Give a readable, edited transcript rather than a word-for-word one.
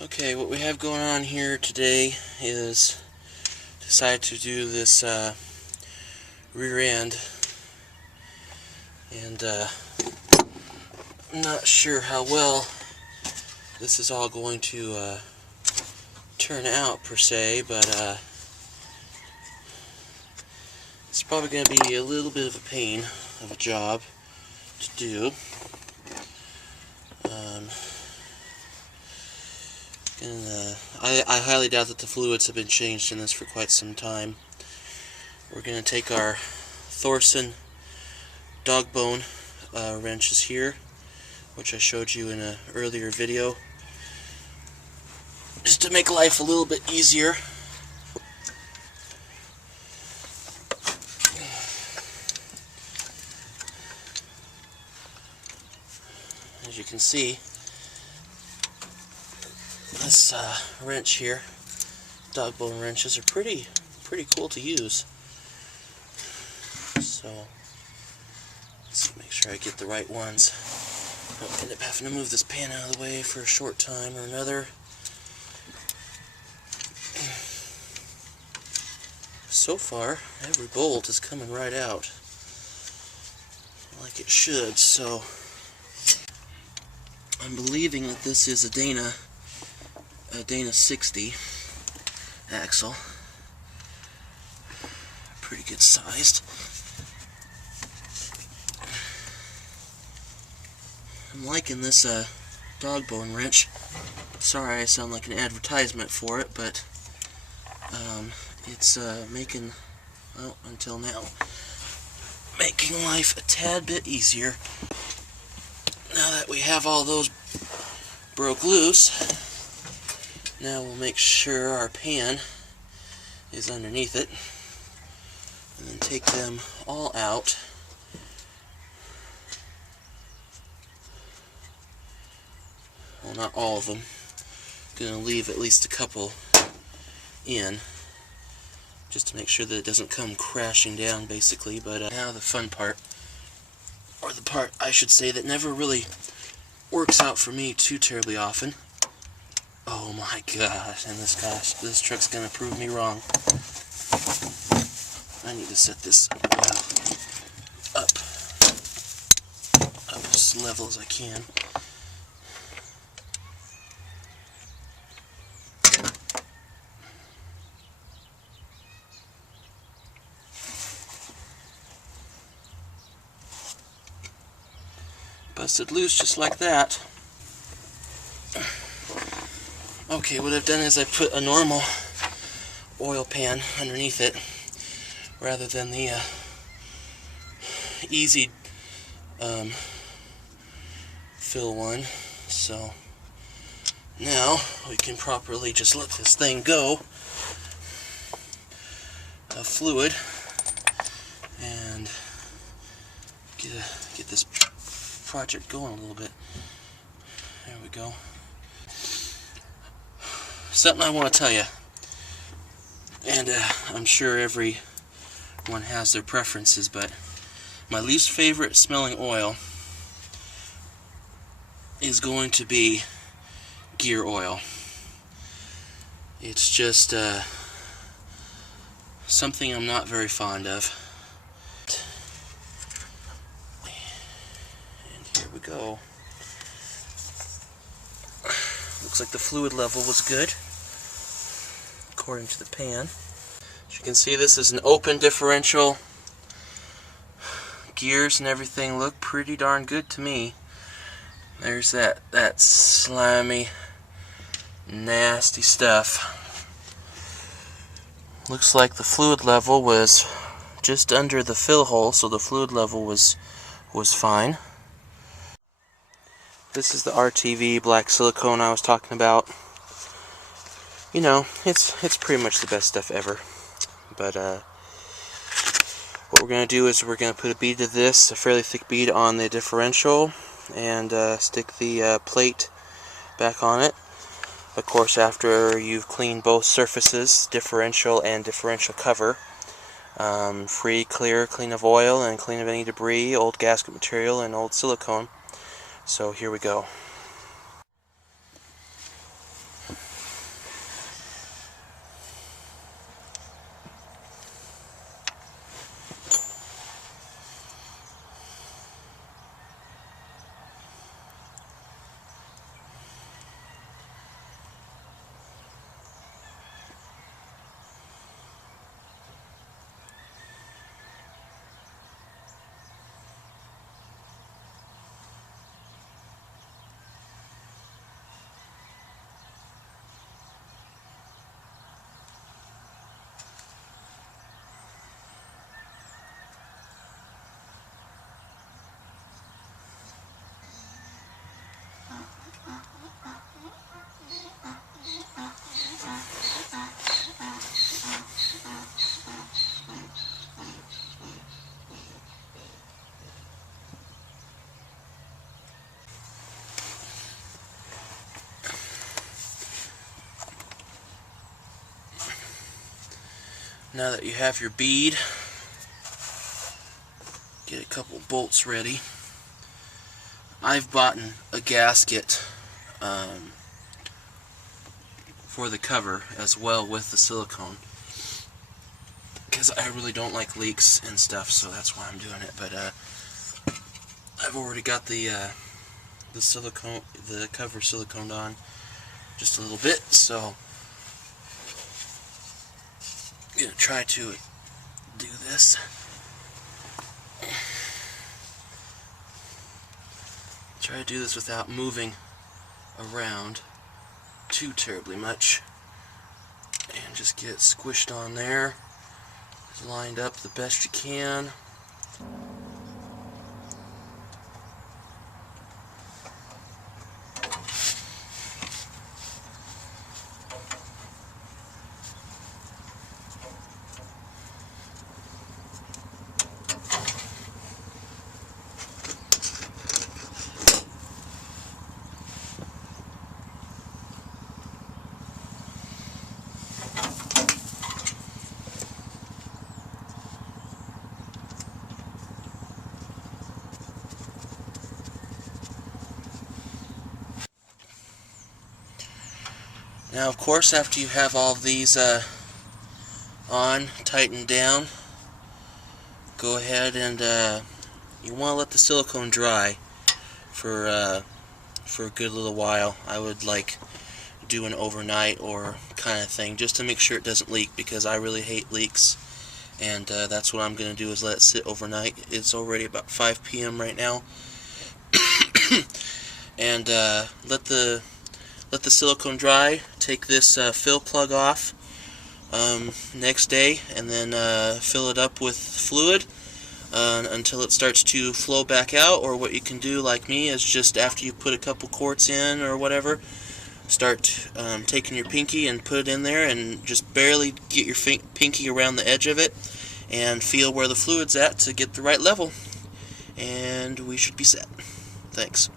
Okay, what we have going on here today is decided to do this rear end, and I'm not sure how well this is all going to turn out per se, but it's probably going to be a little bit of a pain of a job to do. I highly doubt that the fluids have been changed in this for quite some time. We're going to take our Thorson dog bone wrenches here, which I showed you in an earlier video, just to make life a little bit easier. As you can see, this wrench here, dog bone wrenches, are pretty cool to use. So let's make sure I get the right ones. I'll end up having to move this pan out of the way for a short time or another. So far, every bolt is coming right out like it should, so I'm believing that this is a Dana 60 axle. Pretty good sized. I'm liking this dog bone wrench. Sorry I sound like an advertisement for it, but it's making, well, until now, making life a tad bit easier. Now that we have all those broke loose, now we'll make sure our pan is underneath it, and then take them all out. Well, not all of them. I'm going to leave at least a couple in, just to make sure that it doesn't come crashing down, basically. But now the fun part, or the part I should say that never really works out for me too terribly often. Oh my gosh, and this truck's gonna prove me wrong. I need to set this up as level as I can. Busted loose just like that. Okay, what I've done is I put a normal oil pan underneath it rather than the easy fill one. So now we can properly just let this thing go of fluid and get this project going a little bit. There we go. Something I want to tell you, and I'm sure everyone has their preferences, but my least favorite smelling oil is going to be gear oil. It's just something I'm not very fond of. And here we go. Looks like the fluid level was good, according to the pan. As you can see, this is an open differential. Gears and everything look pretty darn good to me. There's that slimy, nasty stuff. Looks like the fluid level was just under the fill hole, so the fluid level was fine. This is the RTV black silicone I was talking about. You know, it's pretty much the best stuff ever. But what we're going to do is we're going to put a bead of this, a fairly thick bead, on the differential, and stick the plate back on it. Of course, after you've cleaned both surfaces, differential and differential cover, clean of oil and clean of any debris, old gasket material, and old silicone. So here we go. Now that you have your bead, get a couple bolts ready. I've bought a gasket for the cover as well with the silicone, because I really don't like leaks and stuff, so that's why I'm doing it. But I've already got the silicone, the cover siliconed on just a little bit, so I'm gonna try to do this. Try to do this without moving around too terribly much, and just get it squished on there, lined up the best you can. Now, of course, after you have all of these tightened down, go ahead and you want to let the silicone dry for a good little while. I would do an overnight or kind of thing, just to make sure it doesn't leak, because I really hate leaks. And that's what I'm going to do, is let it sit overnight. It's already about 5 p.m. right now. And let the silicone dry. Take this fill plug off next day, and then fill it up with fluid until it starts to flow back out. Or what you can do, like me, is just after you put a couple quarts in or whatever, start taking your pinky and put it in there, and just barely get your pinky around the edge of it and feel where the fluid's at to get the right level, and we should be set. Thanks.